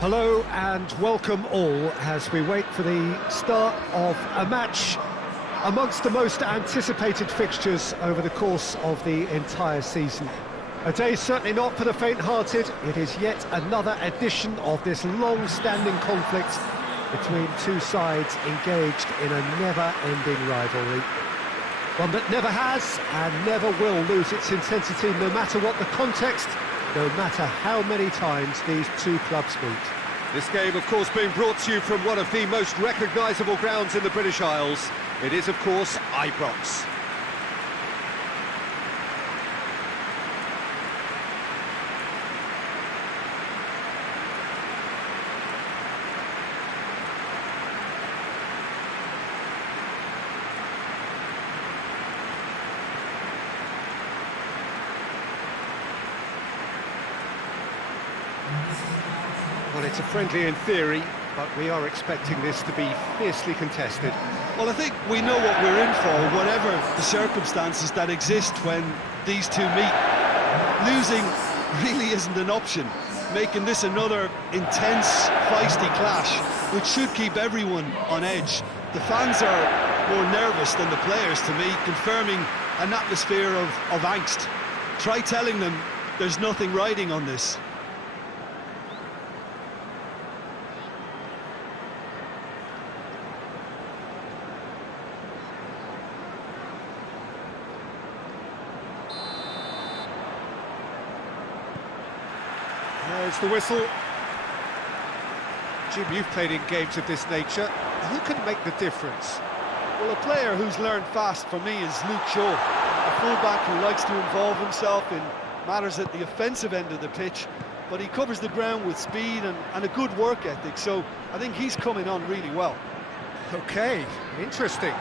Hello and welcome all as we wait for the start of a match amongst the most anticipated fixtures over the course of the entire season. A day certainly not for the faint-hearted. It is yet another edition of this long-standing conflict between two sides engaged in a never-ending rivalry. One that never has and never will lose its intensity no matter what the context, no matter how many times these two clubs meet. This game, of course, being brought to you from one of the most recognisable grounds in the British Isles. It is, of course, Ibrox. Well, it's a friendly in theory, but we are expecting this to be fiercely contested. Well, I think we know what we're in for, whatever the circumstances that exist when these two meet. Losing really isn't an option, making this another intense, feisty clash, which should keep everyone on edge. The fans are more nervous than the players, to me, confirming an atmosphere of angst. Try telling them there's nothing riding on this. There's the whistle. Jim, you've played in games of this nature. Who can make the difference? Well, a player who's learned fast for me is Luke Shaw, a fullback who likes to involve himself in matters at the offensive end of the pitch, but he covers the ground with speed and a good work ethic, so I think he's coming on really well. Okay, interesting.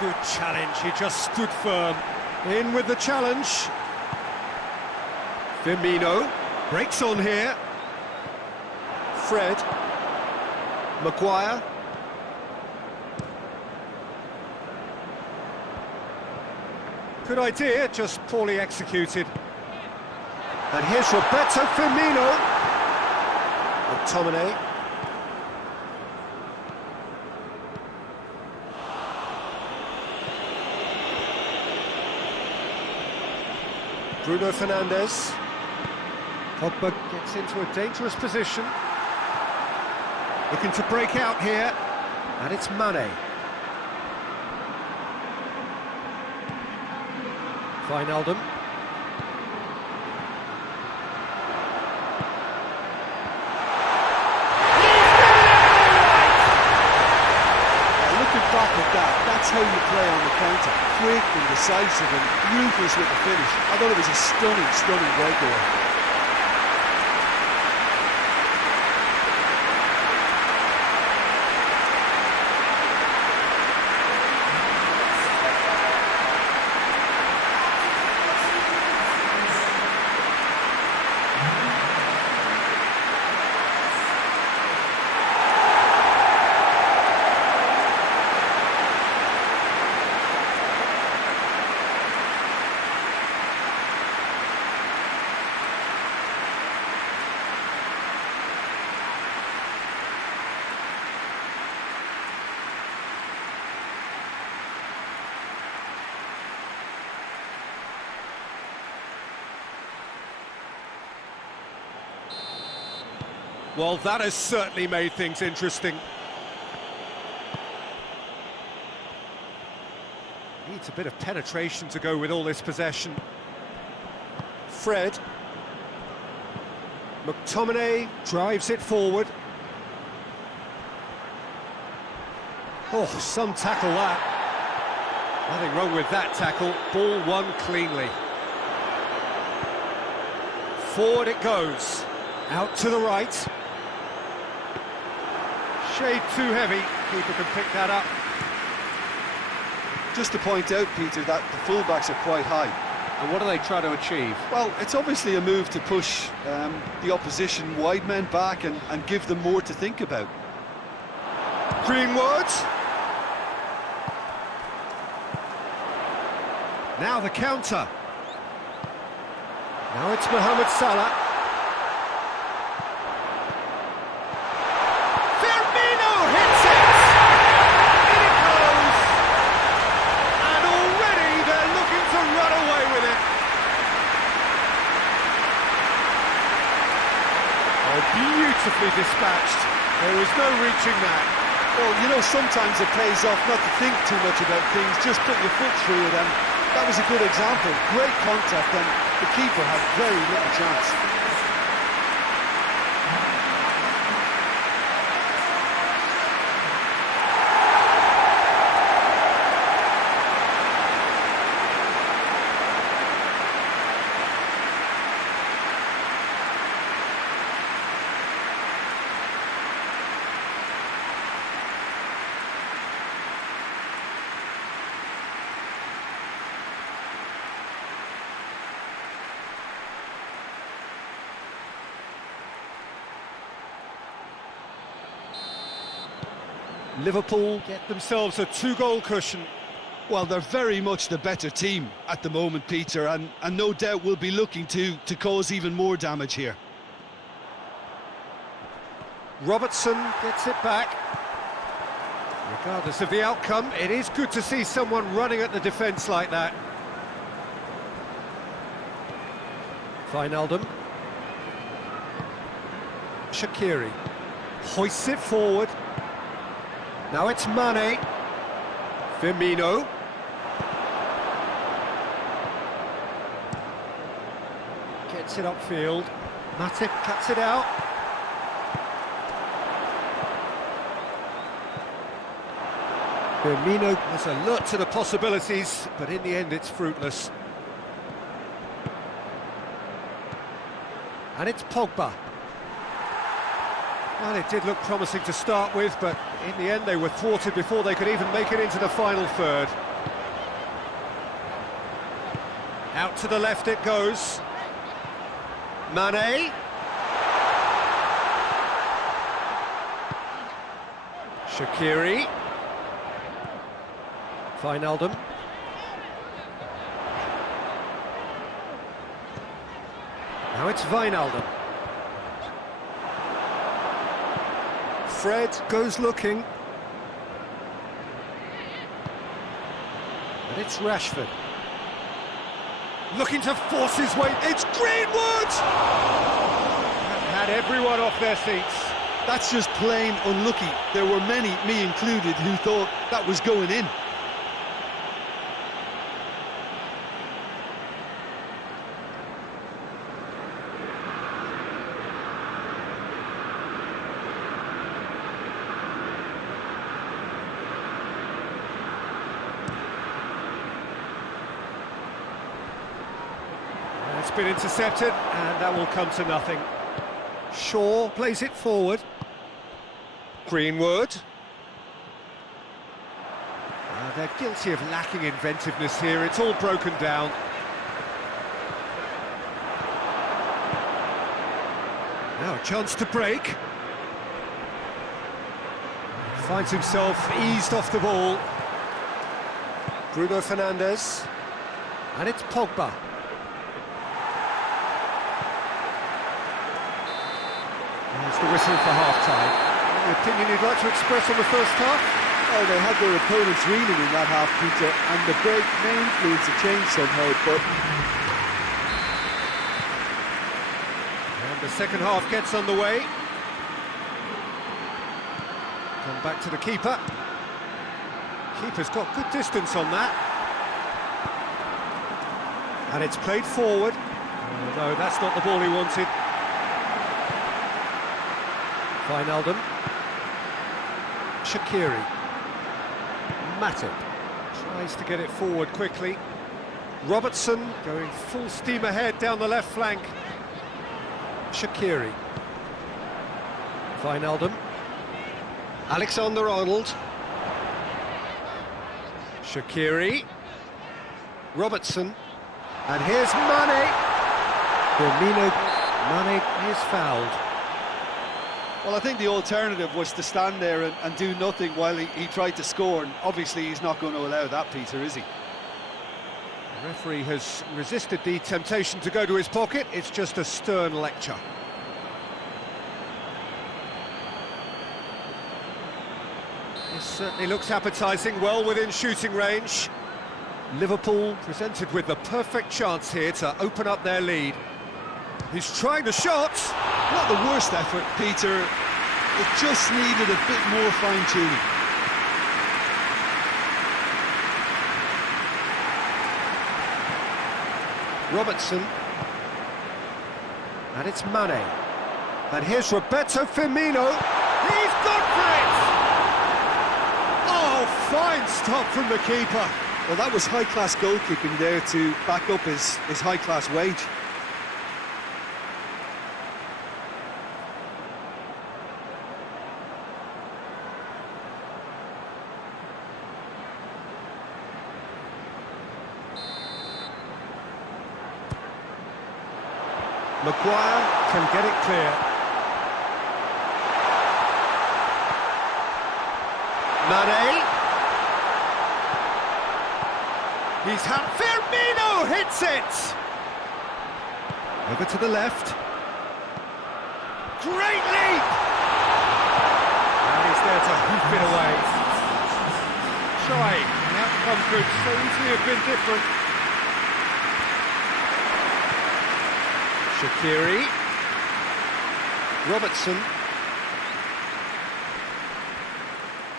Good challenge, he just stood firm. In with the challenge. Firmino. Breaks on here. Fred. Maguire. Good idea, just poorly executed. And here's Roberto Firmino. McTominay. Bruno Fernandes. Pogba gets into a dangerous position. Looking to break out here. And it's Mane. Wijnaldum. Looking back at that, that's how you play on the counter. Quick and decisive and ruthless with the finish. I thought it was a stunning breakaway. Well, that has certainly made things interesting. Needs a bit of penetration to go with all this possession. Fred. McTominay drives it forward. Oh, some tackle that. Nothing wrong with that tackle. Ball won cleanly. Forward it goes. Out to the right. Shade too heavy. Keeper can pick that up. Just to point out, Peter, that the fullbacks are quite high. And what do they try to achieve? Well, it's obviously a move to push the opposition wide men back and give them more to think about. Greenwood. Now the counter. Now it's Mohamed Salah. Beautifully dispatched. There was no reaching that. Well, you know, sometimes it pays off not to think too much about things, just put your foot through it, and that was a good example. Great contact, and the keeper had very little chance. Liverpool get themselves a 2-goal cushion. Well, they're very much the better team at the moment, Peter, and no doubt will be looking to cause even more damage here. Robertson gets it back. Regardless of the outcome, it is good to see someone running at the defence like that. Wijnaldum. Shaqiri hoists it forward. Now it's Mane. Firmino. Gets it upfield. Matip cuts it out. Firmino was alert to the possibilities, but in the end it's fruitless. And it's Pogba. Well, it did look promising to start with, but in the end they were thwarted before they could even make it into the final third. Out to the left it goes. Mane. Shaqiri. Wijnaldum. Now it's Wijnaldum. Fred goes looking. And it's Rashford. Looking to force his way. It's Greenwood! That had everyone off their seats. That's just plain unlucky. There were many, me included, who thought that was going in. It's been intercepted, and that will come to nothing. Shaw plays it forward. Greenwood. They're guilty of lacking inventiveness here. It's all broken down. Now a chance to break. Finds himself eased off the ball. Bruno Fernandes. And it's Pogba. There's the whistle for half-time. Any opinion you'd like to express on the first half? Well, they had their opponents reeling in that half, Peter, and the break may influence a change somehow, but... And the second half gets underway. Come back to the keeper. Keeper's got good distance on that. And it's played forward. Oh, no, that's not the ball he wanted. Wijnaldum. Shaqiri. Matip tries to get it forward quickly. Robertson going full steam ahead down the left flank. Shaqiri. Wijnaldum. Alexander-Arnold. Shaqiri. Robertson. And here's Mane. Firmino. Mane is fouled. Well, I think the alternative was to stand there and do nothing while he tried to score, and obviously he's not going to allow that, Peter, is he? The referee has resisted the temptation to go to his pocket. It's just a stern lecture. This certainly looks appetising, well within shooting range. Liverpool presented with the perfect chance here to open up their lead. He's trying the shot. Not the worst effort, Peter. It just needed a bit more fine-tuning. Robertson. And it's Mane. And here's Roberto Firmino. He's gone for it! Oh, fine stop from the keeper. Well, that was high-class goalkeeping there to back up his high-class wage. Maguire can get it clear. Mane. He's had Firmino hits it. Over to the left. Great leap. And he's there to hoop it away. Trying. The outcome could so easily have been different. Shaqiri.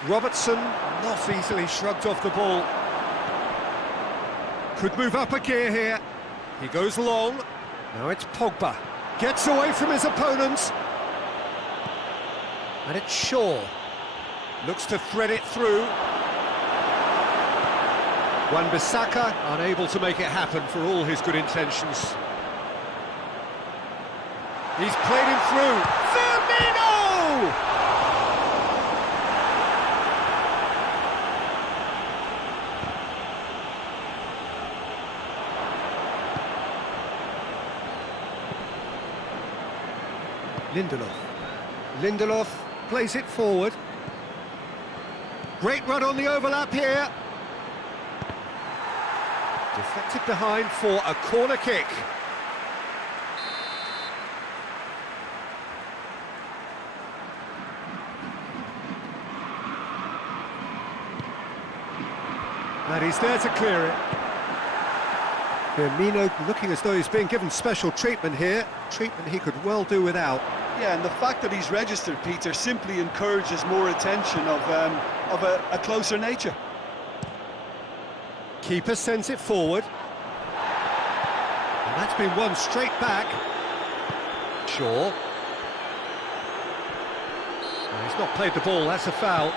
Robertson not easily shrugged off the ball. Could move up a gear here. He goes long. Now it's Pogba. Gets away from his opponents. And it's Shaw. Looks to thread it through. Wan-Bissaka unable to make it happen for all his good intentions. He's played him through. Firmino! Lindelof plays it forward. Great run on the overlap here. Deflected behind for a corner kick. And he's there to clear it. Firmino looking as though he's being given special treatment here. Treatment he could well do without. Yeah, and the fact that he's registered, Peter, simply encourages more attention of a closer nature. Keeper sends it forward. And that's been won straight back. Shaw. No, he's not played the ball, that's a foul.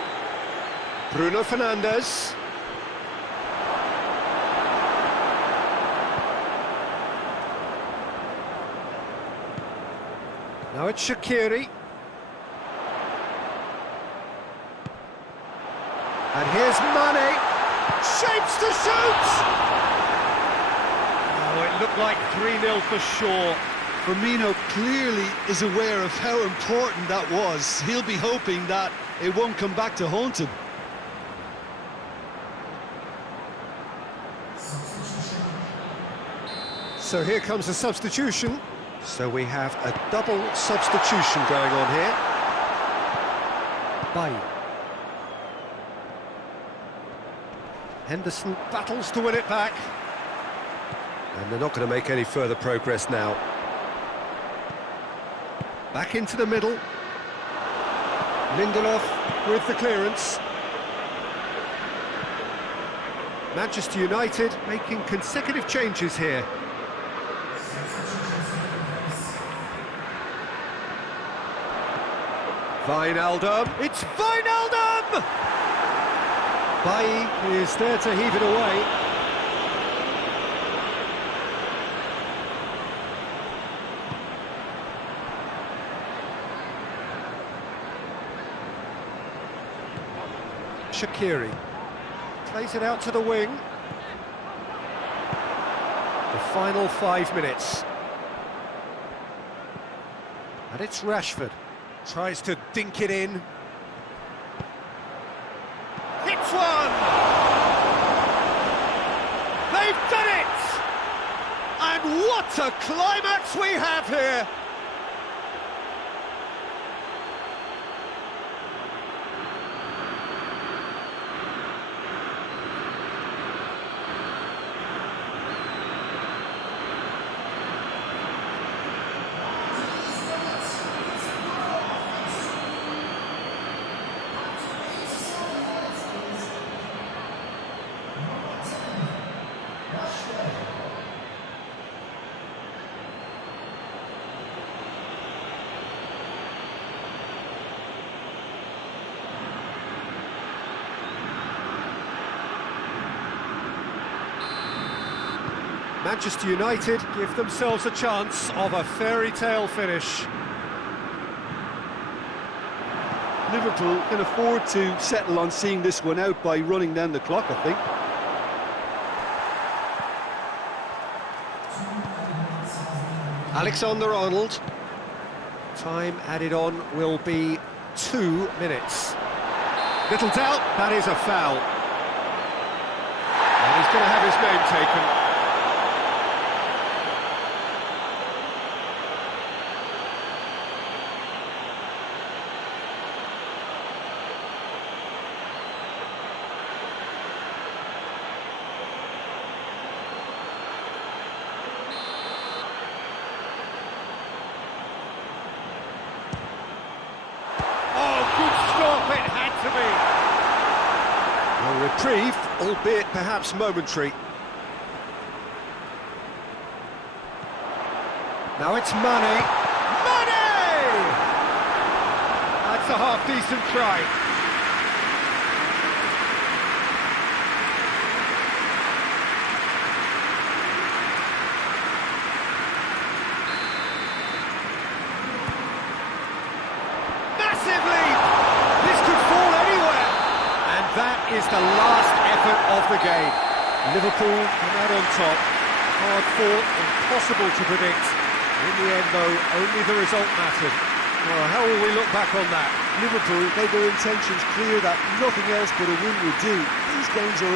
Bruno Fernandes. Now it's Shaqiri. And here's Mane. Shapes to shoot! Oh, it looked like 3-0 for sure. Firmino clearly is aware of how important that was. He'll be hoping that it won't come back to haunt him. So here comes a substitution. So we have a double substitution going on here. Bailly. Henderson battles to win it back. And they're not going to make any further progress now. Back into the middle. Lindelof with the clearance. Manchester United making consecutive changes here. Wijnaldum, it's Wijnaldum! Bailly is there to heave it away. Shaqiri plays it out to the wing. The final 5 minutes. And it's Rashford. Tries to dink it in. Hits one! They've done it! And what a climax we have here! Manchester United give themselves a chance of a fairy tale finish. Liverpool can afford to settle on seeing this one out by running down the clock, I think. Alexander-Arnold. Time added on will be 2 minutes. Little doubt, that is a foul. And he's going to have his name taken. It had to be. A reprieve, albeit perhaps momentary. Now it's Mane. Mane! That's a half-decent try. Massive lead! This could fall anywhere! And that is the last effort of the game. Liverpool come out on top. Hard fought, impossible to predict. In the end, though, only the result mattered. Well, how will we look back on that? Liverpool made their intentions clear that nothing else but a win would do. These games are